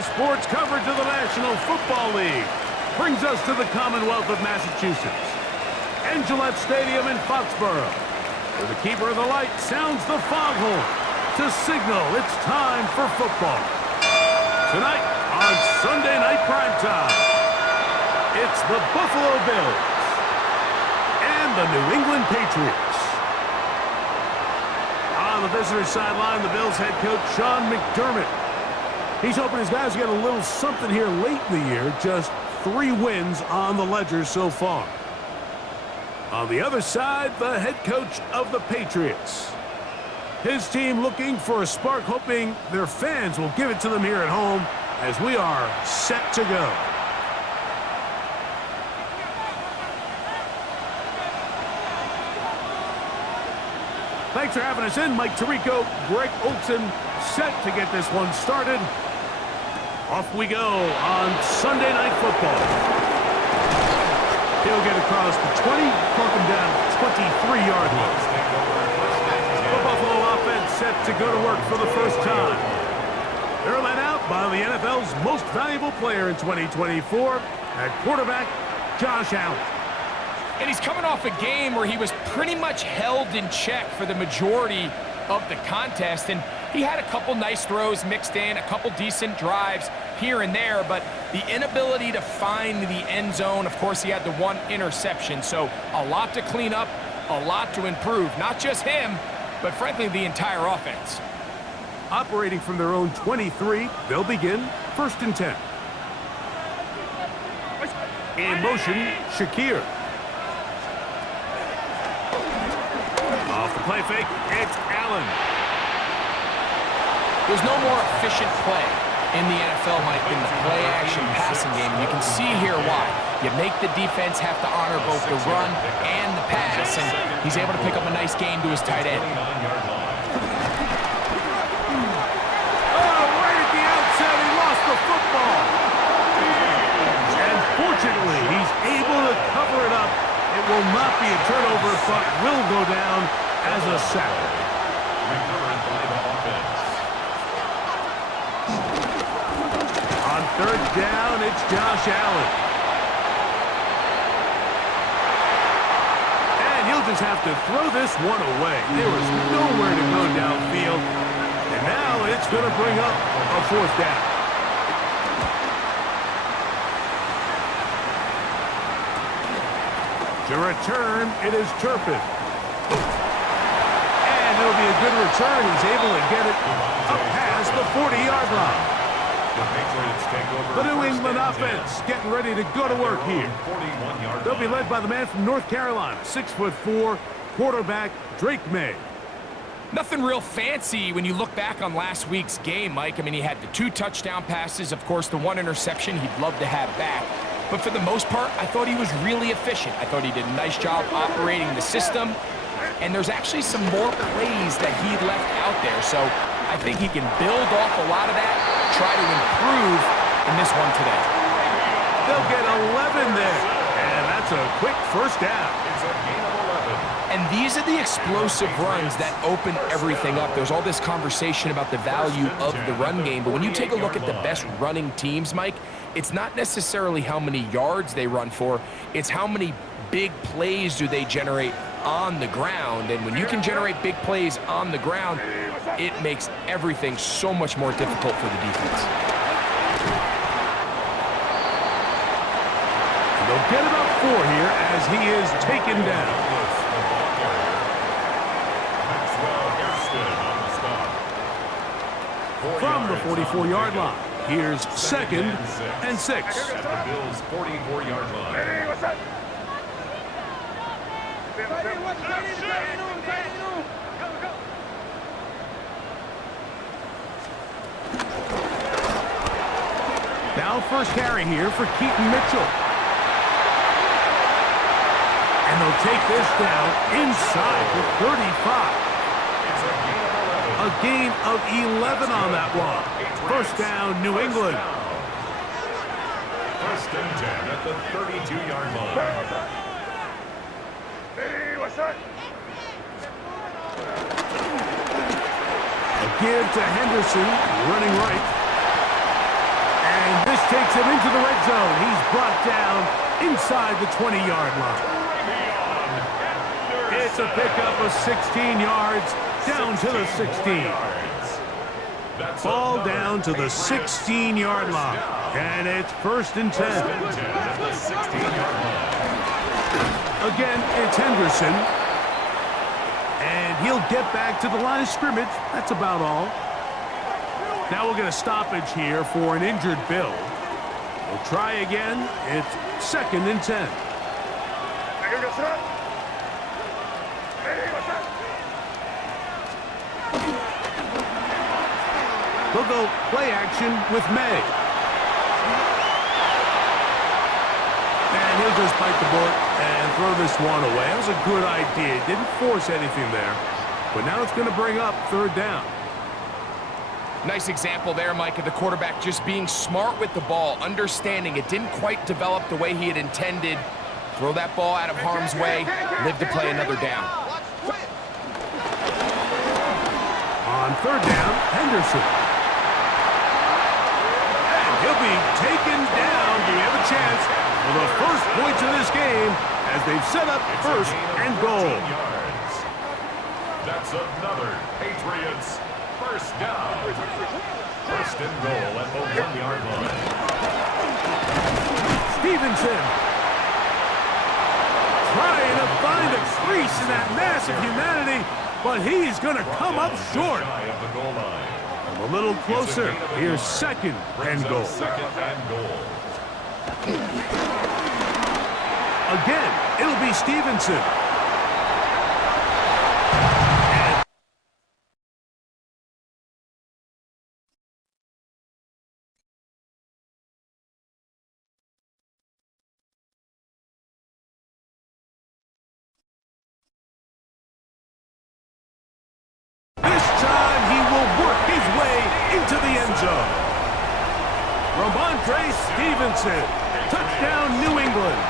Today's sports coverage of the National Football League brings us to the Commonwealth of Massachusetts and Gillette Stadium in Foxborough, where the keeper of the light sounds the foghorn to signal it's time for football. Tonight on Sunday Night Primetime, it's the Buffalo Bills and the New England Patriots. On the visitor sideline, the Bills head coach Sean McDermott. He's hoping his guys get a little something here late in the year. Just 3 wins on the ledger so far. On the other side, the head coach of the Patriots. His team looking for a spark, hoping their fans will give it to them here at home as we are set to go. Thanks for having us in. Mike Tirico, Greg Olson, set to get this one started. Off we go on Sunday Night Football. He'll get across the 20, plunk him down 23-yard line. The Buffalo offense set to go to work for the first time. They're led out by the NFL's most valuable player in 2024 at quarterback, Josh Allen. And he's coming off a game where he was pretty much held in check for the majority of the contest. And he had a couple nice throws mixed in, a couple decent drives here and there, but the inability to find the end zone, of course, he had the 1 interception. So a lot to clean up, a lot to improve. Not just him, but frankly, the entire offense. Operating from their own 23, they'll begin 1st and 10. In motion, Shakir. Off the play fake, it's Allen. There's no more efficient play in the NFL, Mike, than the play-action passing game. And you can see here why. You make the defense have to honor both the run and the pass, and he's able to pick up a nice gain to his tight end. Oh, right at the outset, he lost the football. And fortunately, he's able to cover it up. It will not be a turnover, but will go down as a sack. On 3rd down, it's Josh Allen. And he'll just have to throw this one away. There was nowhere to go downfield. And now it's going to bring up a 4th down. To return, it is Turpin. And it'll be a good return. He's able to get it up past the 40-yard line. The New England offense getting ready to go to work here. They'll be led by the man from North Carolina, 6'4", quarterback Drake May. Nothing real fancy when you look back on last week's game, Mike. I mean, he had the 2 touchdown passes, of course, the 1 interception he'd love to have back. But for the most part, I thought he was really efficient. I thought he did a nice job operating the system. And there's actually some more plays that he left out there. So I think he can build off a lot of that, try to improve in this one today. They'll get 11 there. And that's a quick 1st down. It's a gain of 11. And these are the explosive runs that open everything up. There's all this conversation about the value of the run game. But when you take a look at the best running teams, Mike, it's not necessarily how many yards they run for. It's how many big plays do they generate on the ground. And when you can generate big plays on the ground, it makes everything so much more difficult for the defense. They'll get about 4 here as he is taken down. From the 44-yard line, here's 2nd and 6. At the Bills' 44-yard line. Now 1st carry here for Keaton Mitchell. And they'll take this down inside the 35. A gain of 11 on that one. 1st down, New England. 1st and 10 at the 32-yard line. A give to Henderson, running right. And this takes him into the red zone. He's brought down inside the 20-yard line. It's a pickup of 16 yards down to the 16. Ball down to the 16-yard line. And it's 1st and 10. Again, it's Henderson. And he'll get back to the line of scrimmage. That's about all. Now we'll get a stoppage here for an injured Bill. We'll try again. It's 2nd and 10. They'll go play action with May. And he'll just bite the bullet and throw this one away. That was a good idea. Didn't force anything there. But now it's going to bring up 3rd down. Nice example there, Mike, of the quarterback just being smart with the ball, understanding it didn't quite develop the way he had intended. Throw that ball out of harm's way, live to play another down. On 3rd down, Henderson. And he'll be taken down. Do we have a chance for the first points of this game as they've set up 1st and goal? That's another Patriots first down. 1st and goal at the 1-yard line. Stevenson trying to find a crease in that mass of humanity, but he's going to come up short. A little closer. Here's 2nd and goal. 2nd and goal. Again, it'll be Stevenson. This time he will work his way into the end zone. Ramondre Stevenson, touchdown New England.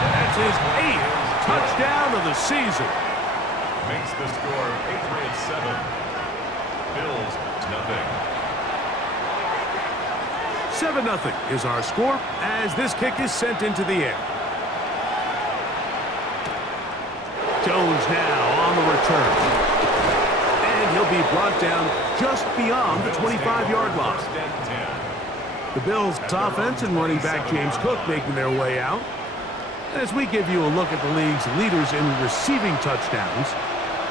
That's his 8th touchdown of the season. Makes the score Patriots 7, Bills nothing. 7-0 is our score as this kick is sent into the air. Jones now on the return. And he'll be brought down just beyond the 25-yard line. The Bills' offense and running back James Cook making their way out. As we give you a look at the league's leaders in receiving touchdowns,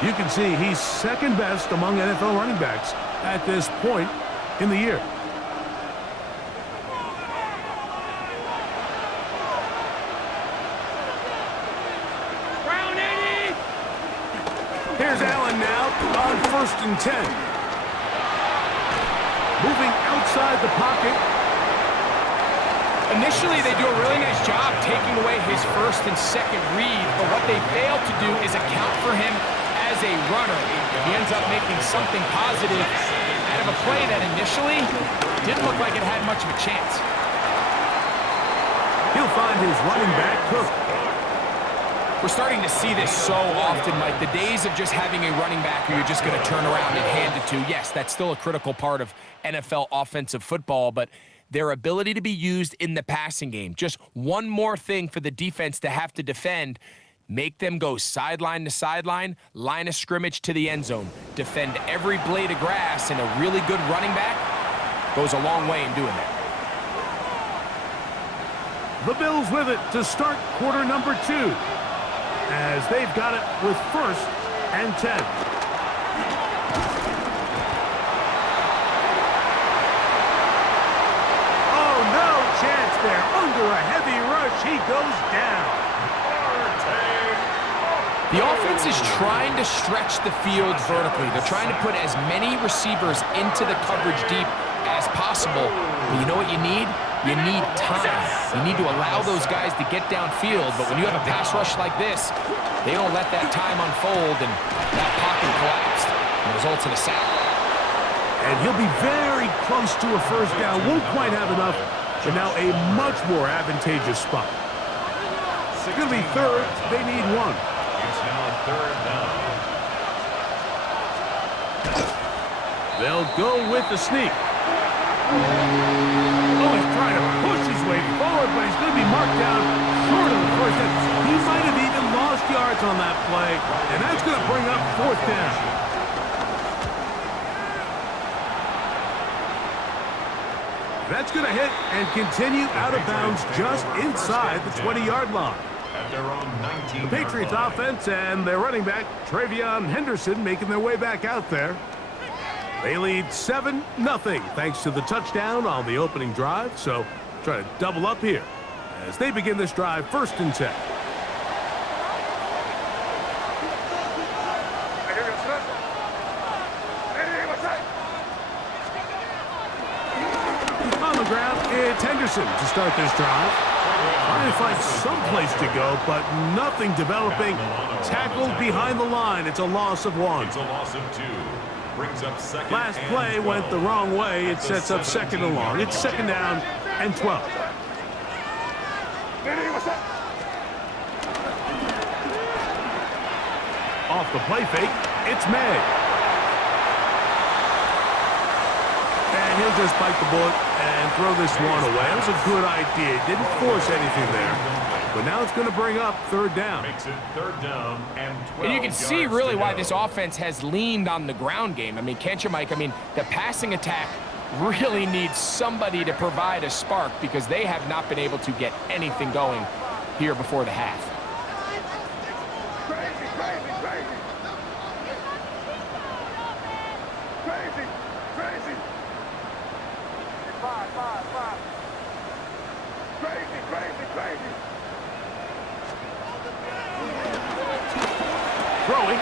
you can see he's 2nd best among NFL running backs at this point in the year. Here's Allen now on 1st and 10. Moving outside the pocket. Initially, they do a really nice job taking away his 1st and 2nd read, but what they fail to do is account for him as a runner. He ends up making something positive out of a play that initially didn't look like it had much of a chance. He'll find his running back, Cook. We're starting to see this so often, Mike. The days of just having a running back who you're just going to turn around and hand it to, yes, that's still a critical part of NFL offensive football, but their ability to be used in the passing game, just one more thing for the defense to have to defend, make them go sideline to sideline, line of scrimmage to the end zone, defend every blade of grass, and a really good running back goes a long way in doing that. The Bills with it to start quarter number 2. As they've got it with 1st and 10. Oh, no chance there. Under a heavy rush, he goes down. The offense is trying to stretch the field vertically. They're trying to put as many receivers into the coverage deep as possible. But you know what you need? You need time. You need to allow those guys to get downfield, but when you have a pass rush like this, they don't let that time unfold, and that pocket collapsed. It results in a sack. And he'll be very close to a 1st down. Won't quite have enough, but now a much more advantageous spot. It's going to be 3rd. They need 1. It's now 3rd down. They'll go with the sneak. Oh, he's trying to push his way forward, but he's going to be marked down short of the first down. He might have even lost yards on that play, and that's going to bring up fourth down. That's going to hit and continue out of bounds just inside the 20-yard line. The Patriots offense and their running back, Travion Henderson, making their way back out there. They lead 7-0 thanks to the touchdown on the opening drive, so try to double up here as they begin this drive 1st and 10. On the ground, it's Henderson to start this drive. Trying to find some place to go, but nothing developing. Tackled behind the line. It's a loss of 1. It's a loss of 2. Brings up second. Last play went the wrong way. It sets up 2nd and long. It's 2nd down and 12. Off the play fake, it's May. And he'll just bite the bullet and throw this one away. That was a good idea. Didn't force anything there. But now it's going to bring up 3rd down. Makes it 3rd down and 12. And you can see really why this offense has leaned on the ground game. I mean, can't you, Mike? I mean, the passing attack really needs somebody to provide a spark because they have not been able to get anything going here before the half. Throwing.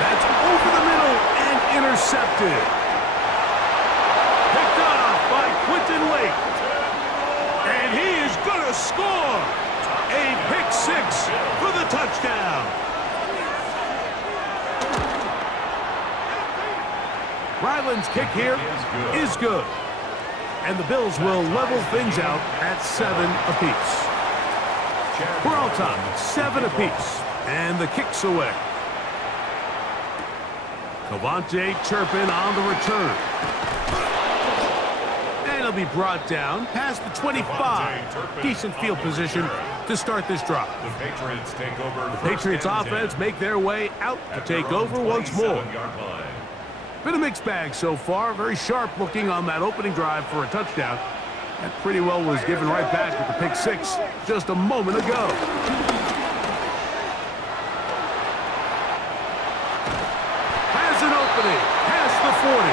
That's over the middle and intercepted. Picked off by Quentin Lake. And he is going to score. A pick 6 for the touchdown. Ryland's kick here is good. And the Bills will level things out at 7 apiece. We're all time, 7 apiece. And the kick's away. Cavante Turpin on the return. And he'll be brought down past the 25. Decent field position to start this drive. The Patriots take over. The Patriots offense make their way out to take over once more. Been a mixed bag so far. Very sharp looking on that opening drive for a touchdown. That pretty well was given right back with the pick 6 just a moment ago. Has an opening past the 40.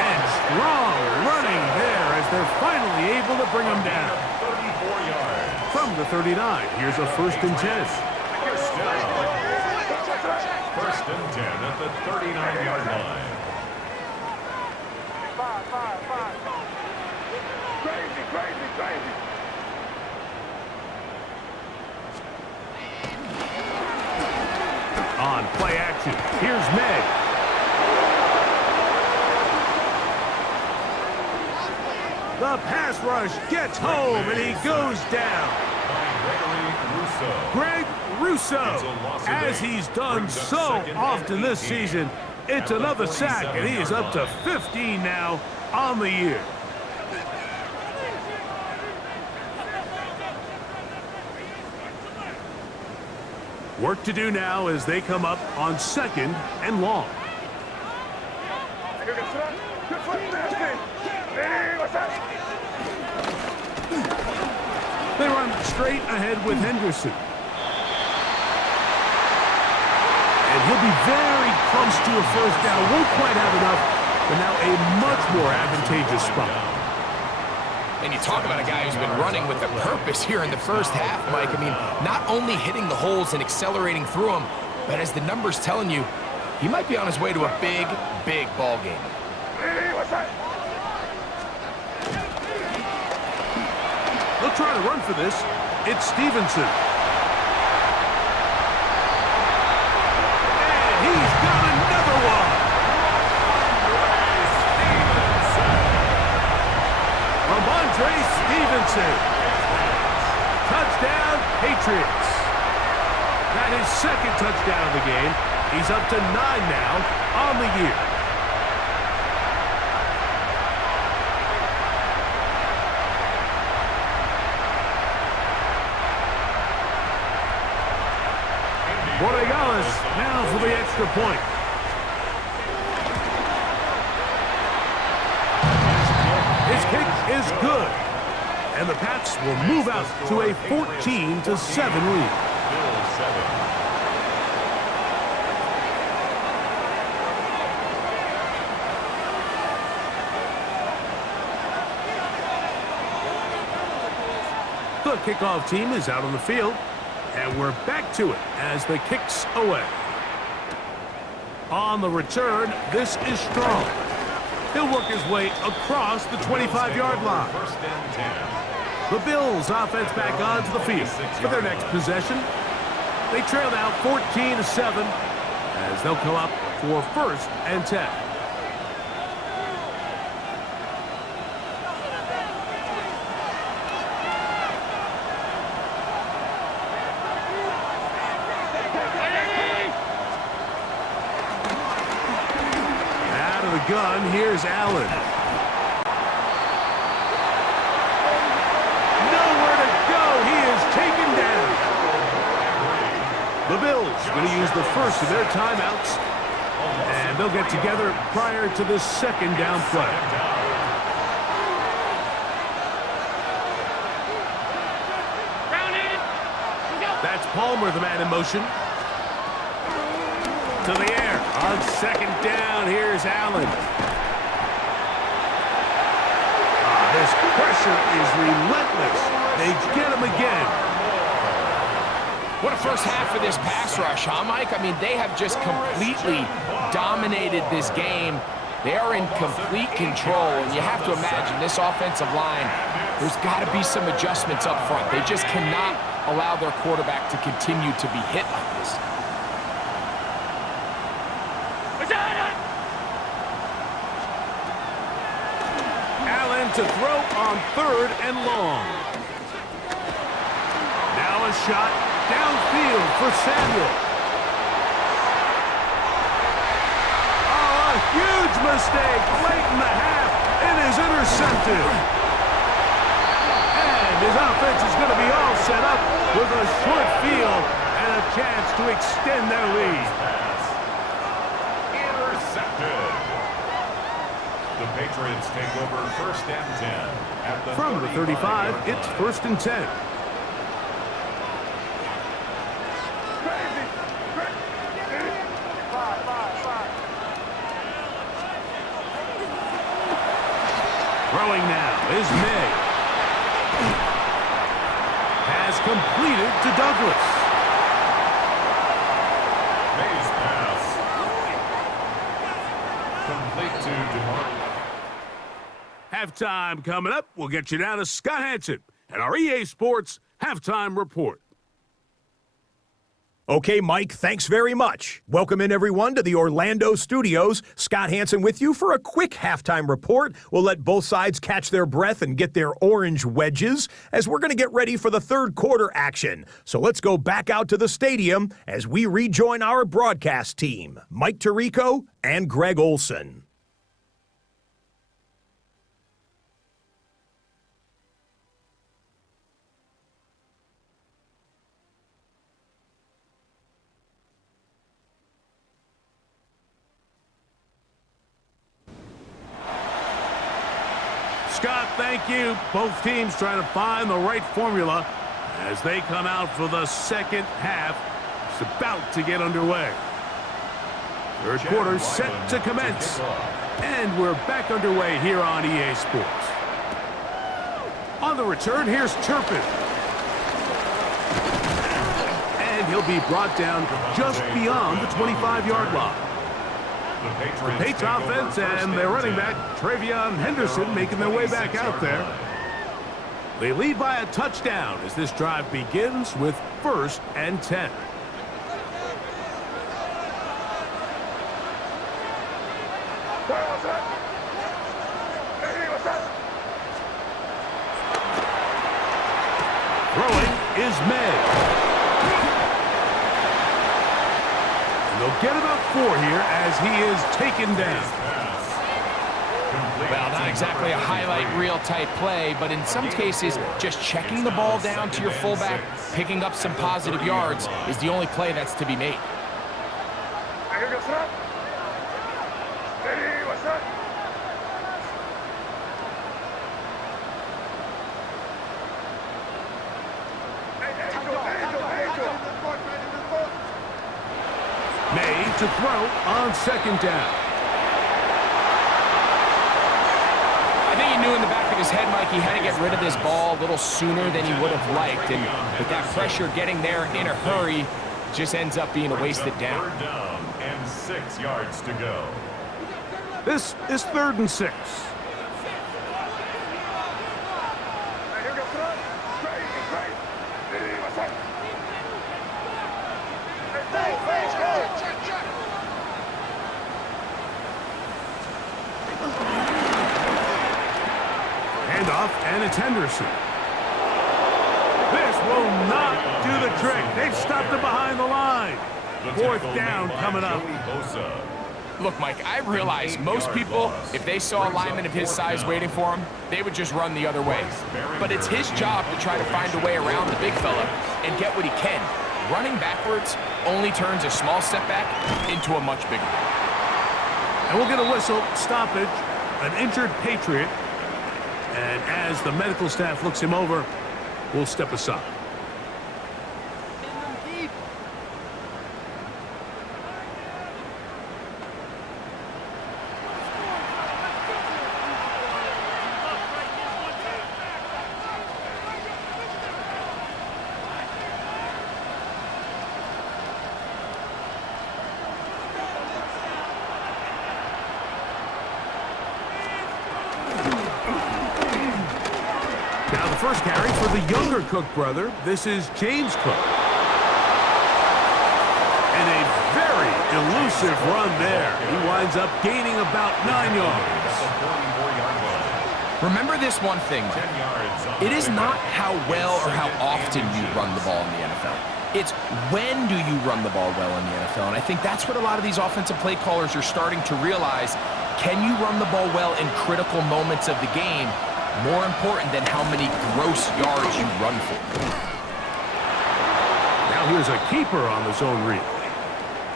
And strong running there as they're finally able to bring him down. 34 yards. From the 39, here's a 1st and 10. 1st and 10 at the 39-yard line. Crazy. On play action, here's May. The pass rush gets home, and he goes down. Greg Rousseau, as he's done so often this season, it's another sack, and he is up to 15 now on the year. Work to do now as they come up on 2nd and long. They run straight ahead with Henderson. And he'll be very close to a 1st down. Won't quite have enough, but now a much more advantageous spot. And you talk about a guy who's been running with a purpose here in the 1st half, Mike. I mean, not only hitting the holes and accelerating through them, but as the numbers telling you, he might be on his way to a big, big ball game. They'll try to run for this. It's Stevenson. And he's got another one. Ramondre Stevenson. Touchdown, Patriots. That is 2nd touchdown of the game. He's up to 9 now on the year. Borregales now for the extra point. His kick is good. And the Pats will move out to a 14-7 lead. The kickoff team is out on the field, and we're back to it as the kick's away. On the return, this is Strong. He'll work his way across the 25-yard line. First and 10. The Bills offense back onto the field for their next possession. They trail now 14-7 as they'll come up for first and 10. Out of the gun, here's Allen. The Bills going to use the first of their timeouts, and they'll get together prior to the second down play. That's Palmer, the man in motion. To the air. On second down, here's Allen. This pressure is relentless. They get him again. What a first half of this pass rush, huh, Mike? I mean, they have just completely dominated this game. They are in complete control, and you have to imagine this offensive line, there's got to be some adjustments up front. They just cannot allow their quarterback to continue to be hit like this. Allen to throw on third and long. Now a shot downfield for Samuel. Oh, a huge mistake late in the half. It is intercepted. And his offense is going to be all set up with a short field and a chance to extend their lead. Intercepted. The Patriots take over first and 10 at the From the 35, it's first and 10. Throwing now is May. Pass completed to Douglas. May's pass. Complete to DeMar. Halftime coming up. We'll get you down to Scott Hansen and our EA Sports Halftime Report. Okay, Mike, thanks very much. Welcome in, everyone, to the Orlando studios. Scott Hansen with you for a quick halftime report. We'll let both sides catch their breath and get their orange wedges as we're going to get ready for the third quarter action. So let's go back out to the stadium as we rejoin our broadcast team, Mike Tirico and Greg Olson. Scott, thank you. Both teams trying to find the right formula as they come out for the second half. It's about to get underway. Third quarter set to commence. And we're back underway here on EA Sports. On the return, here's Turpin. And he'll be brought down just beyond the 25-yard line. The Patriots offense and their running back, Travion Henderson, making their way back out there. They lead by a touchdown as this drive begins with first and 10. Throwing is May. They'll get about 4 here as he is taken down. Well, not exactly a highlight reel type play, but in some cases, just checking the ball down to your fullback, picking up some positive yards is the only play that's to be made. Here goes up. Ready, what's up? May to throw on second down. I think he knew in the back of his head, Mike, he had to get rid of this ball a little sooner than he would have liked. And with that pressure getting there in a hurry, just ends up being a wasted down. Third down and 6 yards to go. This is 3rd and 6. Here goes up. Straight. Ready, what's up? Handoff, and it's Henderson. This will not do the trick. They've stopped it behind the line. 4th down coming up. Look, Mike, I realize most people, if they saw a lineman of his size waiting for him, they would just run the other way. But it's his job to try to find a way around the big fella and get what he can. Running backwards only turns a small setback into a much bigger one. And we'll get a whistle, stoppage, an injured Patriot. And as the medical staff looks him over, we'll step aside. Now the first carry for the younger Cook brother. This is James Cook. And a very elusive run there. He winds up gaining about 9 yards. Remember this one thing, Mike. It is not how well or how often you run the ball in the NFL. It's when do you run the ball well in the NFL. And I think that's what a lot of these offensive play callers are starting to realize. Can you run the ball well in critical moments of the game? More important than how many gross yards you run for. Now here's a keeper on the zone read.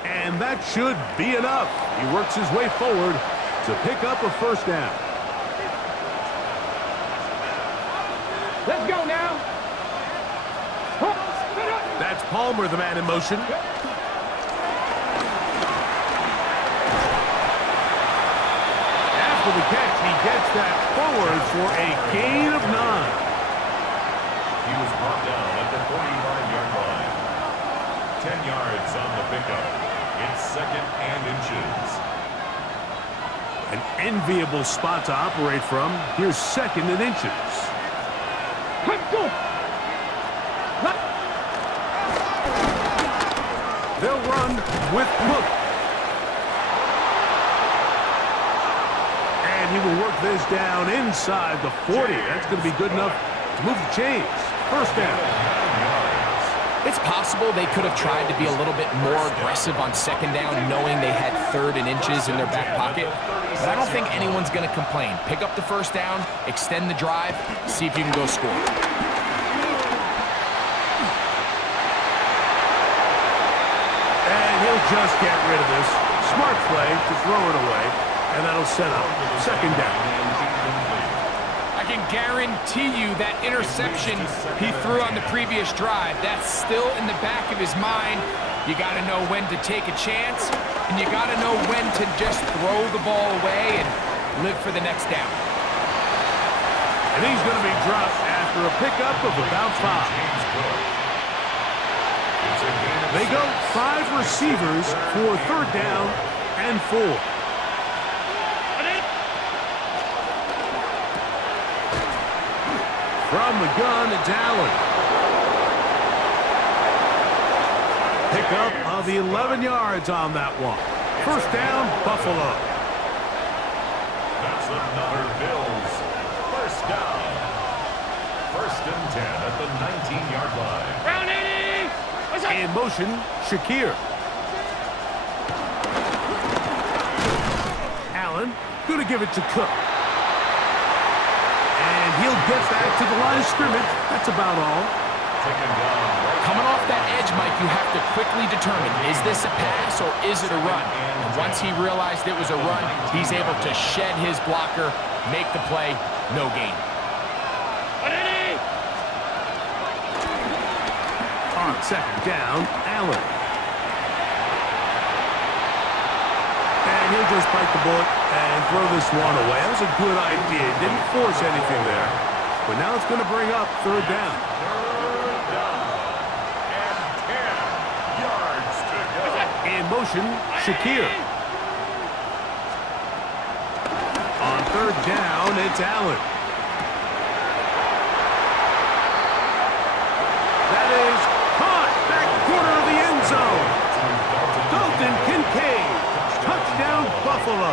And that should be enough. He works his way forward to pick up a 1st down. Let's go now. That's Palmer, the man in motion. After the catch, he gets that forward for a gain of 9. He was brought down at the 45-yard line. 10 yards on the pickup. It's 2nd and inches. An enviable spot to operate from. Here's 2nd and inches. Let's go. They'll run with Cook. And he will work this down inside the 40. That's going to be good enough to move the chains. 1st down. It's possible they could have tried to be a little bit more aggressive on 2nd down, knowing they had 3rd and inches in their back pocket. But I don't think anyone's going to complain. Pick up the 1st down, extend the drive, see if you can go score. And he'll just get rid of this. Smart play to throw it away. And that'll set up 2nd down. I can guarantee you that interception he threw on the previous drive, that's still in the back of his mind. You got to know when to take a chance, and you got to know when to just throw the ball away and live for the next down. And he's going to be dropped after a pickup of about 5. They go 5 receivers for 3rd down and 4. From the gun, it's Allen. Pickup of 11 yards on that one. 1st down, Buffalo. That's another Bills 1st down. 1st and 10 at the 19-yard line. Round 80. What's up? In motion, Shakir. Allen, going to give it to Cook. he'll get back to the line of scrimmage. That's about all. Coming off that edge, Mike, you have to quickly determine, is this a pass or is it a run? And once he realized it was a run, he's able to shed his blocker, make the play, no gain. On second down, Allen. And he'll just bite the bullet and throw this one away. That was a good idea. Didn't force anything there. But now it's going to bring up third down. In motion, Shakir. On third down, it's Allen. That is caught back corner of the end zone. Dalton Kincaid, touchdown Buffalo.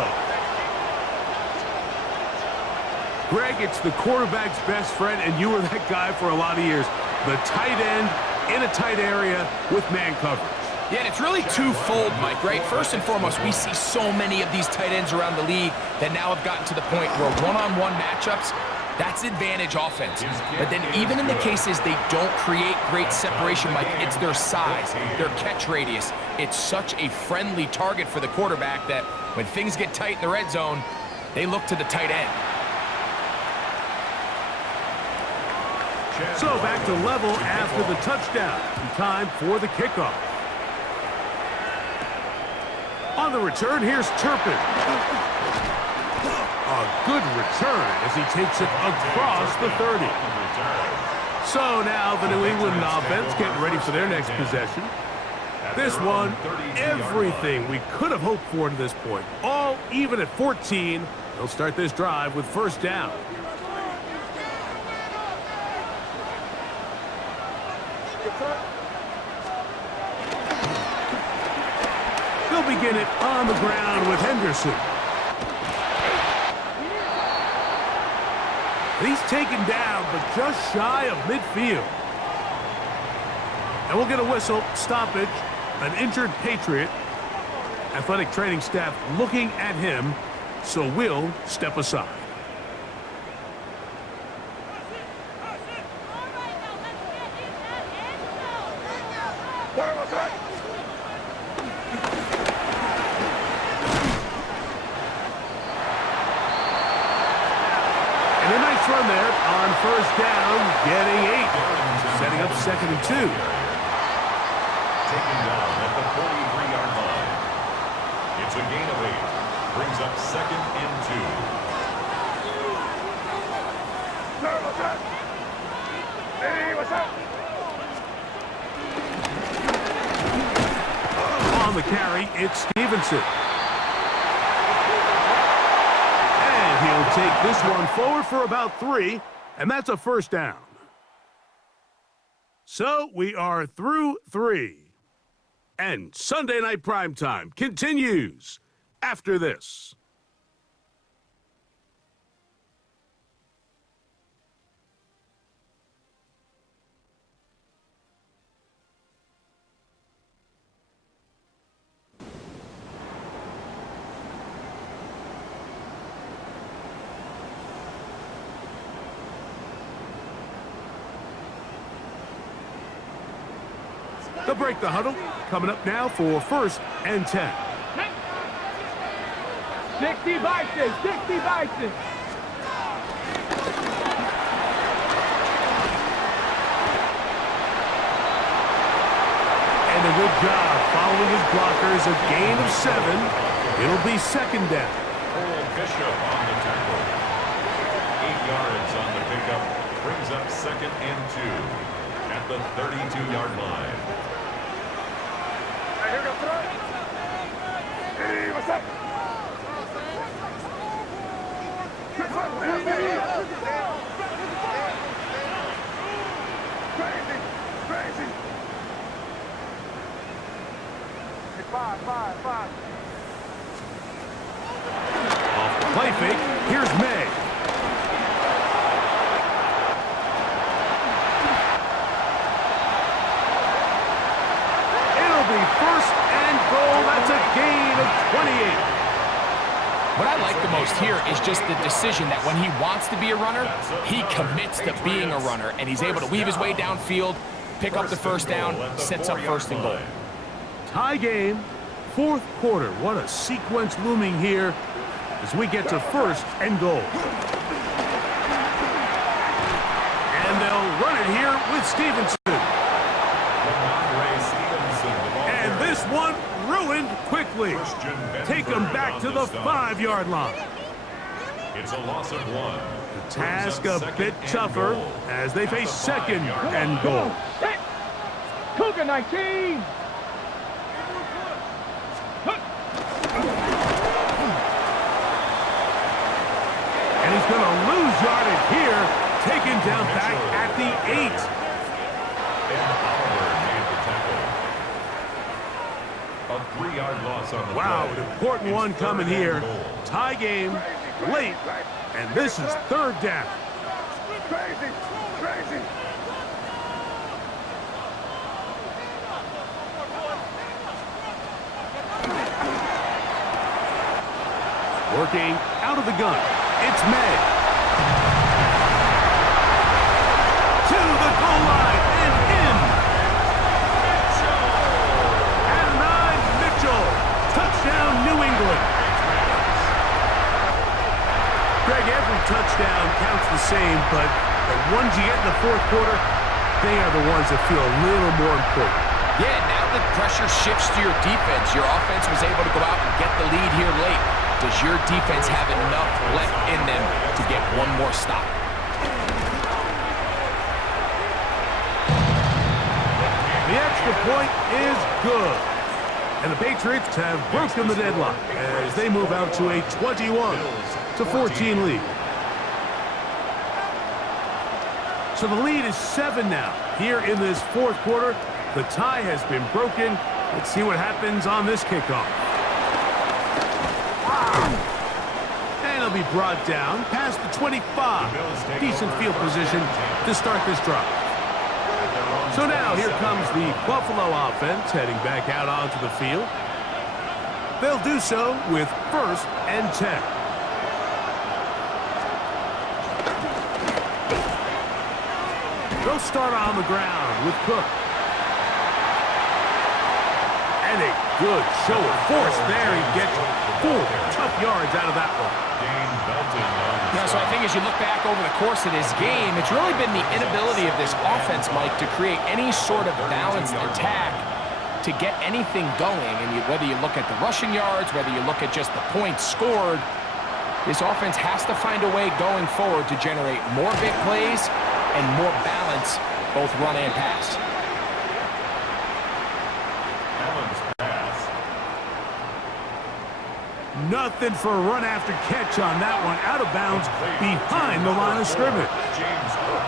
Greg, it's the quarterback's best friend, and you were that guy for a lot of years. The tight end in a tight area with man coverage. Yeah, and it's really twofold, Mike, right? First and foremost, we see so many of these tight ends around the league that now have gotten to the point where one-on-one matchups, that's advantage offense. But then even in the cases they don't create great separation, Mike, it's their size, their catch radius. It's such a friendly target for the quarterback that when things get tight in the red zone, they look to the tight end. So back to level after the touchdown. Time for the kickoff. On the return, here's Turpin. A good return as he takes it across the 30. So now the New England offense getting ready for their next possession. This one, everything we could have hoped for to this point. All even at 14. They'll start this drive with first down. They'll begin it on the ground with Henderson. He's taken down, but just shy of midfield. And we'll get a whistle, stoppage, an injured Patriot. Athletic training staff looking at him, so we'll step aside. And a nice run there on first down, getting 8. Setting up 2nd and 2. Taken down at the 43-yard line. It's a gain of 8. Brings up 2nd and 2. What's up? Hey, what's up? On the carry, it's Stevenson. And he'll take this one forward for about 3, and that's a first down. So we are through 3. And Sunday Night Primetime continues after this. They'll break the huddle. Coming up now for 1st and 10. 60 Vikings, 60 Vikings. And a good job following his blockers. A gain of 7. It'll be 2nd down. Cole Bishop on the tackle. 8 yards on the pickup. Brings up 2nd and 2 at the 32-yard line. Here we go, throw. Hey, what's up? Crazy, crazy. Hey, 5. Off the play fake, here's May. It'll be 1st and goal. That's a gain of 28. What I like the most most here is just the decision that when he wants to be a runner, he commits to being a runner, and he's able to weave his way downfield, pick up the first down, sets up first and goal. Tie game, fourth quarter. What a sequence looming here as we get to first and goal. And they'll run it here with Stevenson. And this one ruined quickly. Take them back to the 5-yard line. It's a loss of 1. The task a bit tougher as they face second and goal. Set. Cougar 19. And he's going to lose yardage here, taken down back at the 8. A 3-yard loss on the Wow, play. an important one coming here. Tie game, late, and this is third down. Crazy, crazy. Working out of the gun. It's May. To the goal line and in. And Mitchell. Touchdown, New England. Greg, every touchdown counts the same, but the ones you get in the fourth quarter, they are the ones that feel a little more important. Yeah, now the pressure shifts to your defense. Your offense was able to go out and get the lead here late. Does your defense have enough left in them to get one more stop? The extra point is good. And the Patriots have broken the deadlock as they move out to a 21-14 lead. So the lead is 7 now. Here in this fourth quarter, the tie has been broken. Let's see what happens on this kickoff. And it'll be brought down past the 25. Decent field position to start this drive. So now here comes the Buffalo offense heading back out onto the field. They'll do so with first and 10. They'll start on the ground with Cook. And a good show of force there. He gets 4 tough yards out of that one. Yeah, so I think as you look back over the course of this game, it's really been the inability of this offense, Mike, to create any sort of balanced attack to get anything going. And whether you look at the rushing yards, whether you look at just the points scored, this offense has to find a way going forward to generate more big plays and more balance, both run and pass. Nothing for a run after catch on that one. Out of bounds behind the line of scrimmage. James Cook.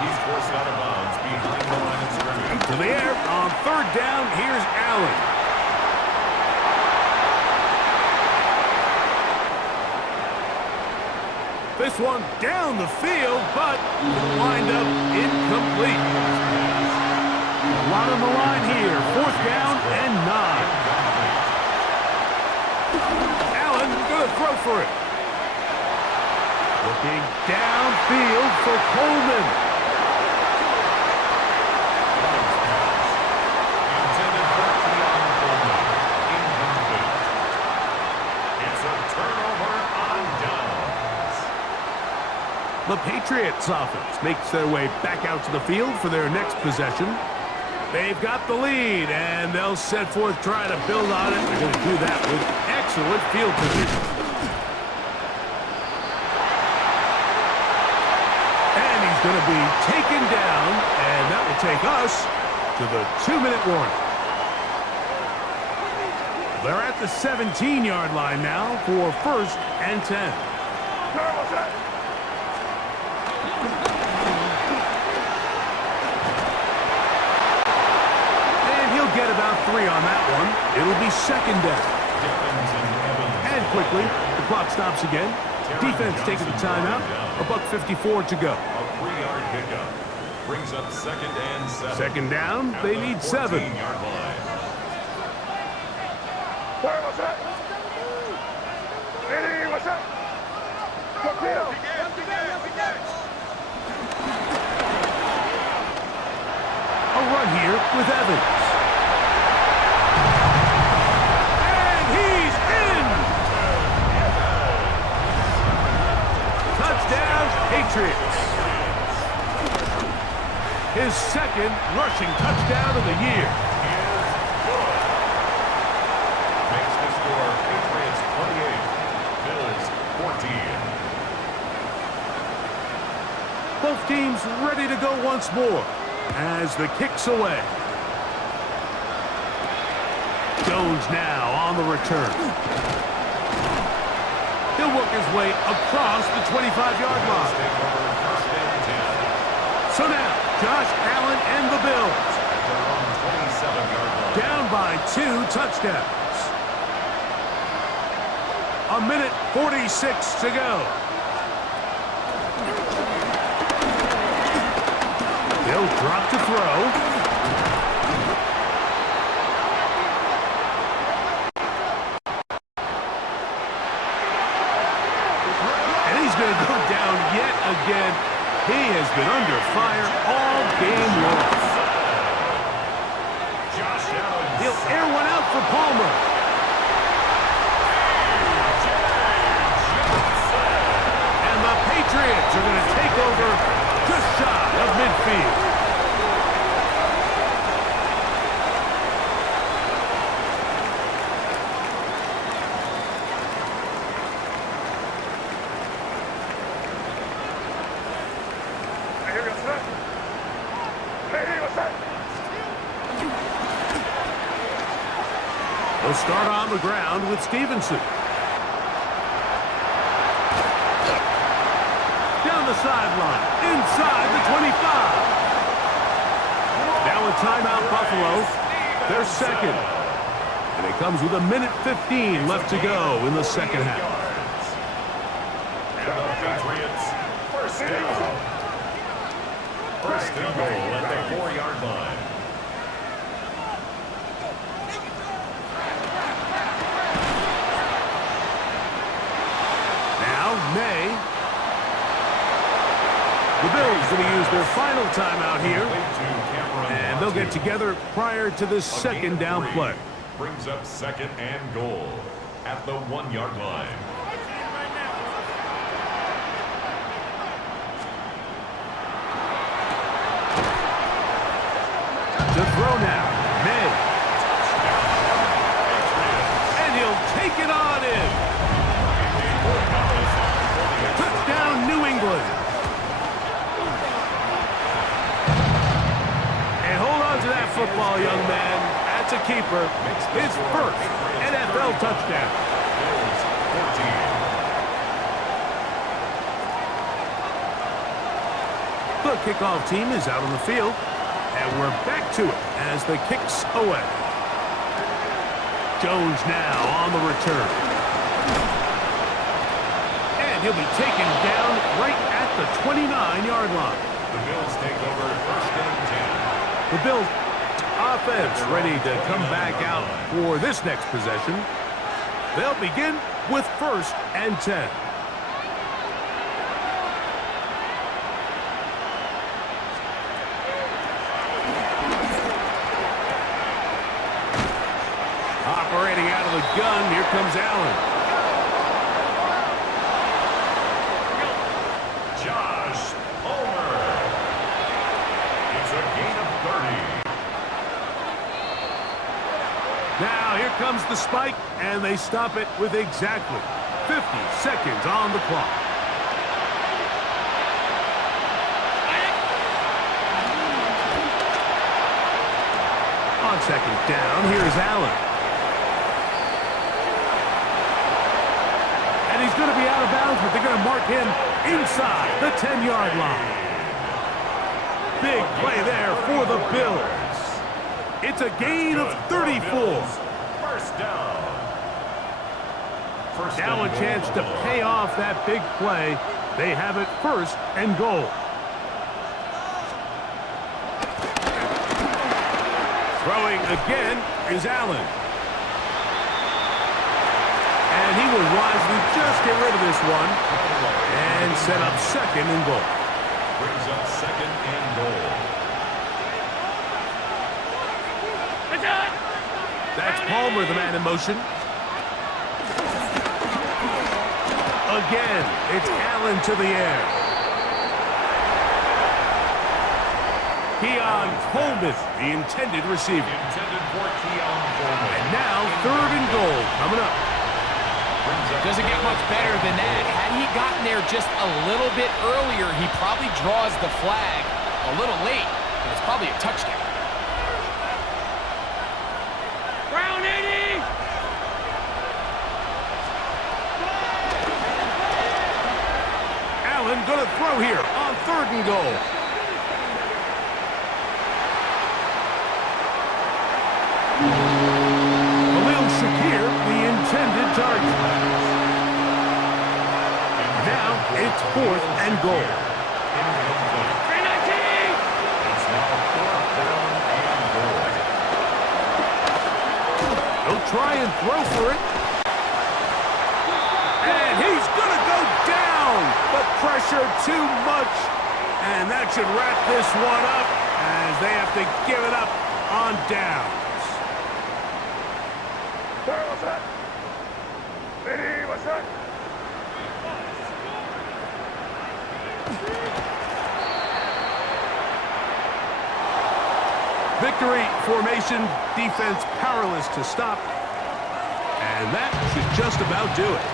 He's forced out of bounds behind the line of scrimmage. To the air on third down. Here's Allen. This one down the field, but wind up incomplete. A lot on the line here. Fourth down and 9. Allen going to throw for it. Looking downfield for Coleman. Intended for Keon Coleman. Incomplete. It's a turnover on downs. The Patriots offense makes their way back out to the field for their next possession. They've got the lead, and they'll set forth trying to build on it. They're going to do that with excellent field position. And he's going to be taken down, and that will take us to the 2-minute warning. They're at the 17-yard line now for first and 10. Terrible set. Get about 3 on that one. It'll be second down. And quickly, the clock stops again. Defense taking the timeout. $1:54 to go. A 3-yard pickup brings up second and 7. Second down, they need 7. 14-yard line. Terrible set. Torpedo. A run here with Evans. And he's in! Touchdown, Patriots. His second rushing touchdown of the year. Makes the score Patriots 28, Bills 14. Both teams ready to go once more as the kick's away. Jones now on the return. He'll work his way across the 25-yard line. So now, Josh Allen and the Bills down by 2 touchdowns. A minute 46 to go. They'll drop to throw. And he's going to go down yet again. He has been under fire all game long. He'll air one out for Palmer. And the Patriots are going to take over just shy of midfield. Here goes that. Hey, what's that? They'll start on the ground with Stevenson. Down the sideline, inside the 25. Now a timeout, Buffalo. Their second. And it comes with a minute 15 left to go in the second half. And the Patriots first down. First and goal at the 4-yard line. Now, May. The Bills going to use their final timeout here. And they'll get together prior to this second down play. Brings up second and goal at the 1-yard line. To throw now, May. And he'll take it on in. Touchdown, New England. And hold on to that football, young man. That's a keeper. His first NFL touchdown. Bills 14. The kickoff team is out on the field. And we're back to it as the kick's away. Jones now on the return. And he'll be taken down right at the 29-yard line. The Bills take over first and 10. The Bills offense ready to come back out for this next possession. They'll begin with first and 10. Operating out of the gun, here comes Allen. Josh Palmer. It's a gain of 30. Now here comes the spike, and they stop it with exactly 50 seconds on the clock. On second down, here's Allen. And he's going to be out of bounds, but they're going to mark him inside the 10-yard line. Big play there for the Bills. It's a gain of 34. First down. Now a chance to pay off that big play. They have it first and goal. Throwing again is Allen. And he will wisely just get rid of this one. And set up second and goal. Brings up second and goal. That's Palmer, the man in motion. Again, it's Allen to the air. Keon Coleman, the intended receiver. Intended for Keon Coleman. And now, third and goal coming up. Doesn't get much better than that. Had he gotten there just a little bit earlier, he probably draws the flag a little late, and it's probably a touchdown. Round 80! Allen going to throw here on third and goal. Khalil Shakir, the intended target. Now it's fourth and goal. It's now fourth down and goal. He'll try and throw for it. And he's going to go down. The pressure too much. And that should wrap this one up as they have to give it up on downs. Sorry, what's that? Lady, what's that? Victory formation, defense powerless to stop. And that should just about do it.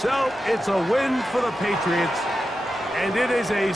So it's a win for the Patriots, and it is a